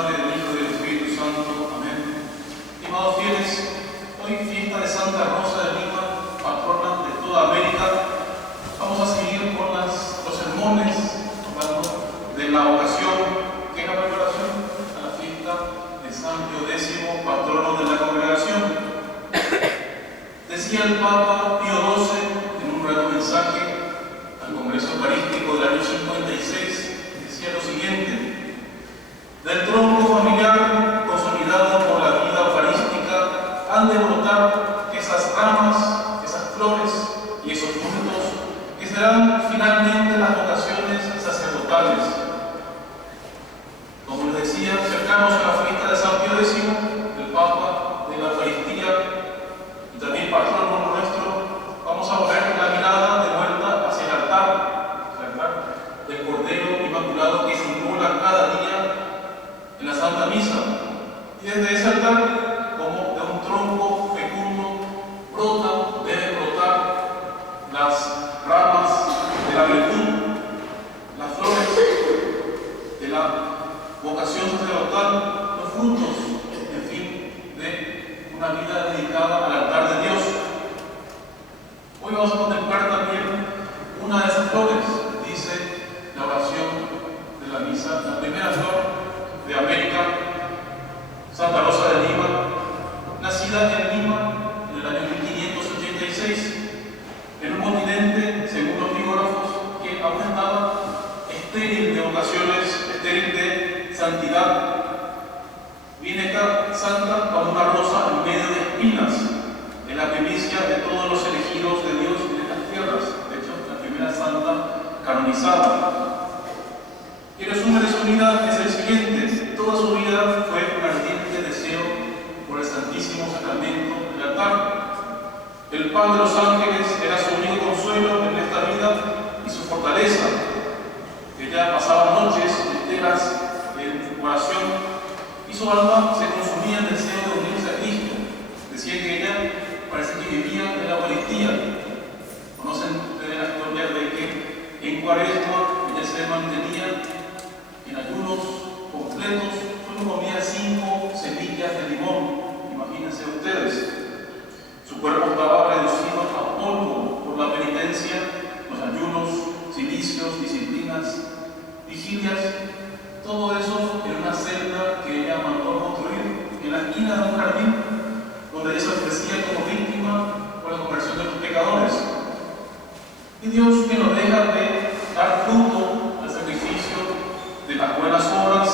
Padre, del Hijo y del Espíritu Santo. Amén. Estimados fieles, hoy fiesta de Santa Rosa de Lima, patrona de toda América. Vamos a seguir con los sermones, hablando de la vocación, que es la preparación a la fiesta de San Pío X, patrono de la congregación. Decía el Papa Pío XII en un rato mensaje al Congreso Eucarístico del año 56, decía lo siguiente: del tronco familiar consolidado por la vida eucarística han de brotar esas ramas, esas flores y esos frutos que serán finalmente las vocaciones sacerdotales. Como les decía, cercanos a la fiesta de San Pío X, el Papa de la Eucaristía y también patrono nuestro, vamos a volver la mirada de vuelta hacia el altar del Cordero Inmaculado que se inmola cada día en la Santa Misa. Y desde ese altar, como de un tronco fecundo, deben brotar las ramas de la virtud, las flores de la vocación sacerdotal, los frutos, en fin, de una vida dedicada al altar de Dios. Hoy vamos a contemplar también una de esas flores, dice la oración de la misa, la primera flor de América, Santa Rosa de Lima, nacida en Lima en el año 1586, en un continente, según los biógrafos, que aún estaba estéril de vocaciones, estéril de santidad. Viene esta santa como una rosa en medio de espinas, en la primicia de todos los elegidos de Dios en estas tierras, de hecho, la primera santa canonizada. Y el resumen de su vida es el siguiente: toda su vida fue un ardiente deseo por el Santísimo Sacramento del altar. El pan de los ángeles era su único consuelo en esta vida y su fortaleza. Ella pasaba noches enteras en oración y su alma se consumía en deseo de unirse a Cristo. Decía que ella parece que vivía en la Eucaristía. Conocen ustedes la historia de que en Cuaresma ella se mantenía en ayunos completos, solo comía 5 semillas de limón, imagínense ustedes. Su cuerpo estaba reducido a polvo por la penitencia, los ayunos, cilicios, disciplinas, vigilias, todo eso en una celda que ella mandó construir en la esquina de un jardín, donde ella se ofrecía como víctima por la conversión de los pecadores. Y Dios, que nos deja de dar fruto al sacrificio de las buenas obras,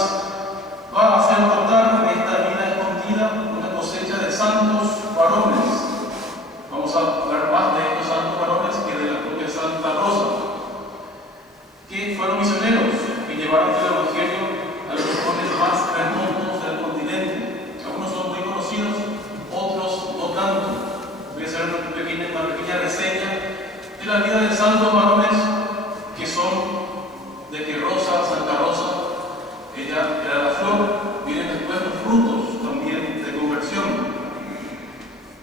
va a hacer brotar de esta vida escondida una cosecha de santos varones. Vamos a hablar más de estos santos varones que de la propia Santa Rosa, que fueron misioneros, que llevaron el Evangelio a los rincones más remotos del continente. Algunos son muy conocidos, otros no tanto. Voy a hacer una pequeña reseña de la vida de santos varones que son de que Rosa, Santa Rosa, ella era la flor, vienen después los frutos también de conversión.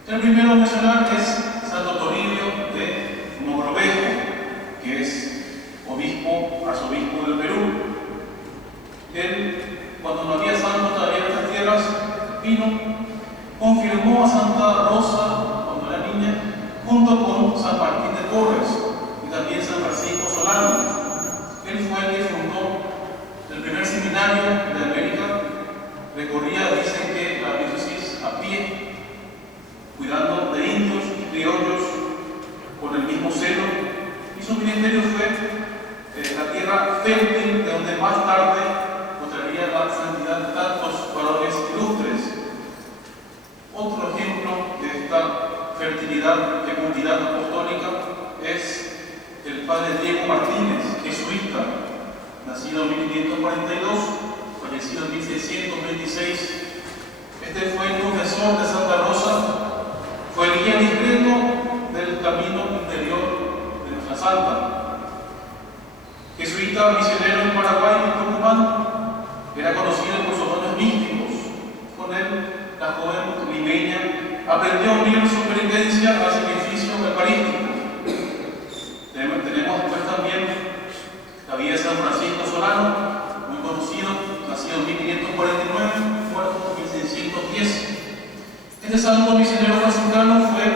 El primero a mencionar es Santo Toribio de Mogrovejo, que es arzobispo del Perú. Él, cuando no había santo todavía en estas tierras, vino, confirmó a Santa Rosa cuando era niña, junto con San Martín de Porres y también San Francisco Solano. Él fue el que fundó el primer seminario de América. Recorría, dicen que la diócesis a pie, cuidando de indios y criollos con el mismo celo. Y su ministerio fue la tierra fértil de donde más tarde mostraría la santidad de tantos varones ilustres. Otro ejemplo de esta fertilidad, fecundidad apostólica es el padre Diego Martínez, jesuita, nacido en 1542, fallecido en 1626. Este fue el confesor de Santa Rosa, fue el guía discreto del camino interior de nuestra santa. Jesuita misionero en Paraguay y Tucumán, era conocido por sus dones místicos. Con él, la joven limeña aprendió a unir su penitencia al sacrificio eucarístico. Tenemos pues también la vida de San Francisco Solano, muy conocido, nacido en 1549, Este santo misionero franciscano fue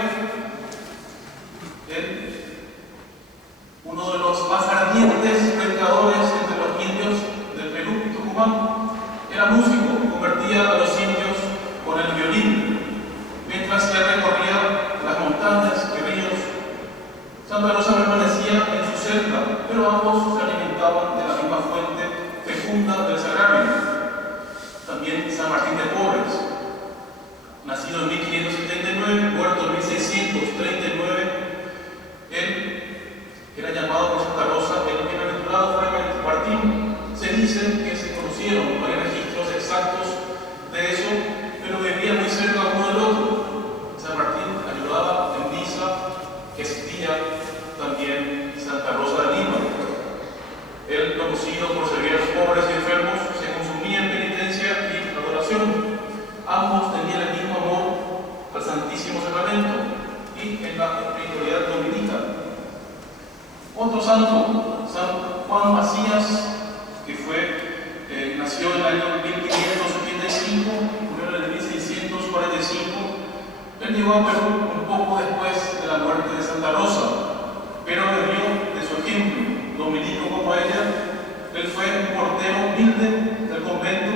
uno de los más ardientes predicadores entre los indios del Perú y Tucumán. Era músico, convertía a los indios con el violín, mientras que recorría las montañas y ríos. Santa Rosa permanecía en su celda, pero ambos se alimentaban de la misma fuente fecunda del sagrario. También San Martín de Porres, nacido en 1579, muerto en 1639, él era llamado por Santa Rosa el bienaventurado Fray Martín. Se dice que se conocieron, no hay registros exactos de eso, pero vivían muy cerca uno del otro. San Martín ayudaba en misa que asistía también Santa Rosa de Lima. Él, conocido por servir a los pobres y enfermos, se consumía en penitencia y adoración. Ambos tenían el mismo amor al Santísimo Sacramento y en la espiritualidad dominica. Otro santo, San Juan Macías, que nació en el año 1585, murió en el 1645. Él llegó a Perú un poco después de la muerte de Santa Rosa, pero bebió de su ejemplo. Dominico como ella, él fue un portero humilde del convento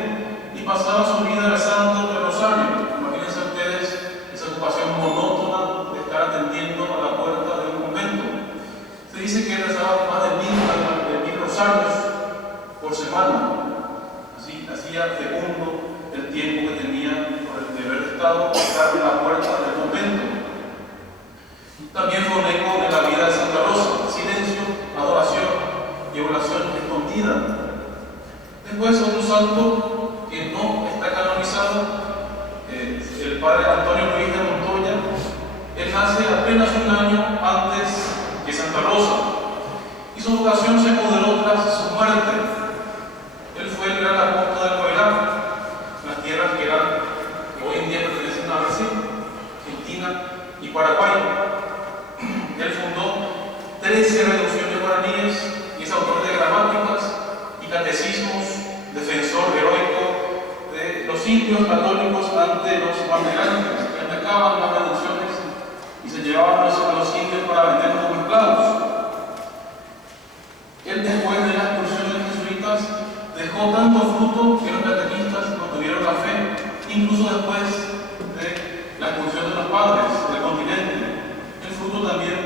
y pasaba su vida rezando el rosario. Imagínense ustedes esa ocupación monótona de estar atendiendo a la puerta de un convento. Se dice que rezaba más de 1000 rosarios por semana. Así hacía fecundo el tiempo que tenía por el deber estado estar en la puerta del convento. También fue un eco de la vida de Santa Rosa: silencio, adoración y oración escondida. Después, otro santo que no está canonizado, el padre Antonio Luis de Montoya. Él nace apenas un año antes que Santa Rosa y su vocación se apoderó tras su muerte. Él fue el gran apóstol del Coirán, las tierras que hoy en día pertenecen a Brasil, Argentina y Paraguay. Él fundó 13 reducciones guaraníes y es autor de gramáticas y catecismos, defensor heroico de los indios católicos ante los banderantes que atacaban las reducciones y se llevaban a los indios para venderlos como esclavos. Él, después de la expulsión de los jesuitas, dejó tanto fruto que los catequistas no tuvieron la fe, incluso después de la expulsión de los padres del continente. El fruto también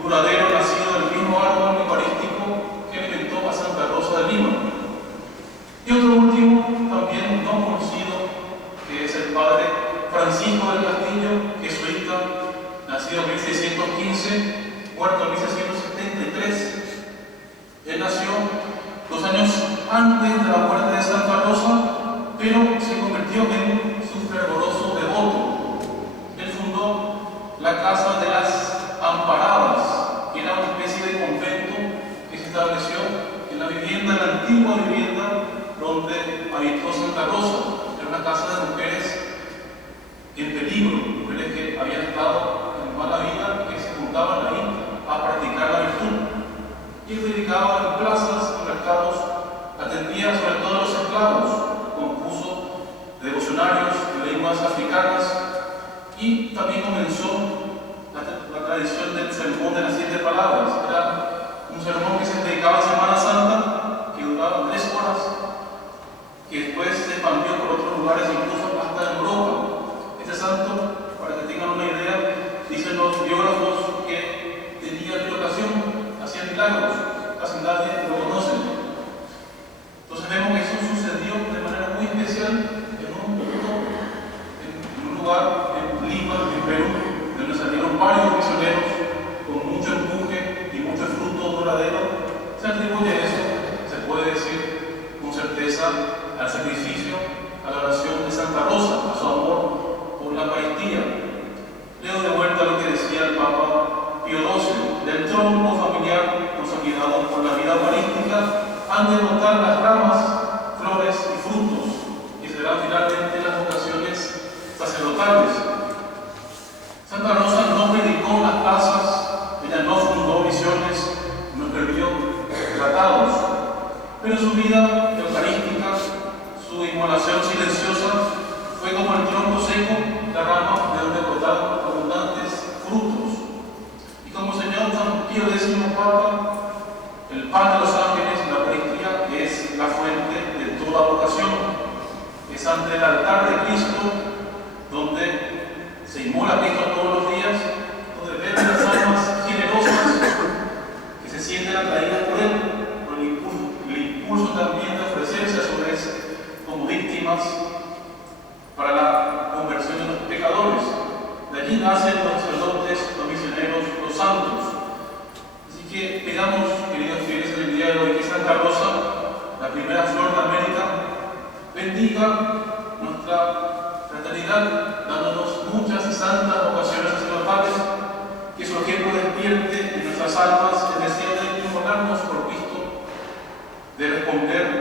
duradero, nacido del mismo árbol eucarístico que alimentó a Santa Rosa de Lima. Y otro último, también no conocido, que es el padre Francisco del Castillo, jesuita, nacido en 1615, muerto en 1673. Él nació 2 años antes de la muerte de Santa Rosa, pero se convirtió en su fervoroso devoto. Él fundó la Casa de las Amparadas, que era una especie de convento que se estableció en la vivienda, la antigua vivienda donde habitó Santa Rosa. Era una casa de mujeres en peligro, mujeres que habían estado en mala vida y que se juntaban ahí a practicar la virtud. Y él dedicaba en plazas y mercados, atendía sobre todo a los esclavos, compuso devocionarios de lenguas africanas y también comenzó la tradición del sermón de las 7 palabras. Era un sermón que se dedicaba a Semana Santa, que duraba 3 horas, que después se expandió por otros lugares, incluso hasta en Europa. Este santo, para que tengan una idea, dicen los biógrafos que tenía bilocación, hacía milagros, casi nadie lo conoce. Entonces vemos que eso sucedió de manera muy especial en un lugar, en Lima, en Perú, donde salieron varios misioneros con mucho empuje y mucho fruto duradero. Se atribuye eso, se puede decir con certeza, al sacrificio, a la oración de Santa Rosa, a su amor por la Eucaristía. Leo de vuelta lo que decía el Papa Pío XII: del tronco familiar consolidado por la vida eucarística han de brotar las ramas, flores y frutos, que serán finalmente las vocaciones sacerdotales. Santa Rosa no predicó en las plazas, ella no fundó misiones, no escribió tratados, pero su vida eucarística, su inmolación silenciosa, fue como el tronco seco, la rama de Papa, el pan de los ángeles, la Eucaristía, es la fuente de toda vocación. Es ante el altar de Cristo donde se inmola Cristo todos los días, donde vemos las almas generosas que se sienten atraídas por Él, por el impulso también de ofrecerse a su vez como víctimas para la conversión de los pecadores. De allí nacen los sacerdotes, los misioneros, los santos. Así que pidamos, queridos fieles, en el día de hoy que Santa Rosa, la primera flor de América, bendiga nuestra fraternidad, dándonos muchas y santas vocaciones sacerdotales, que su ejemplo despierte en nuestras almas el deseo de inmolarnos por Cristo, de responder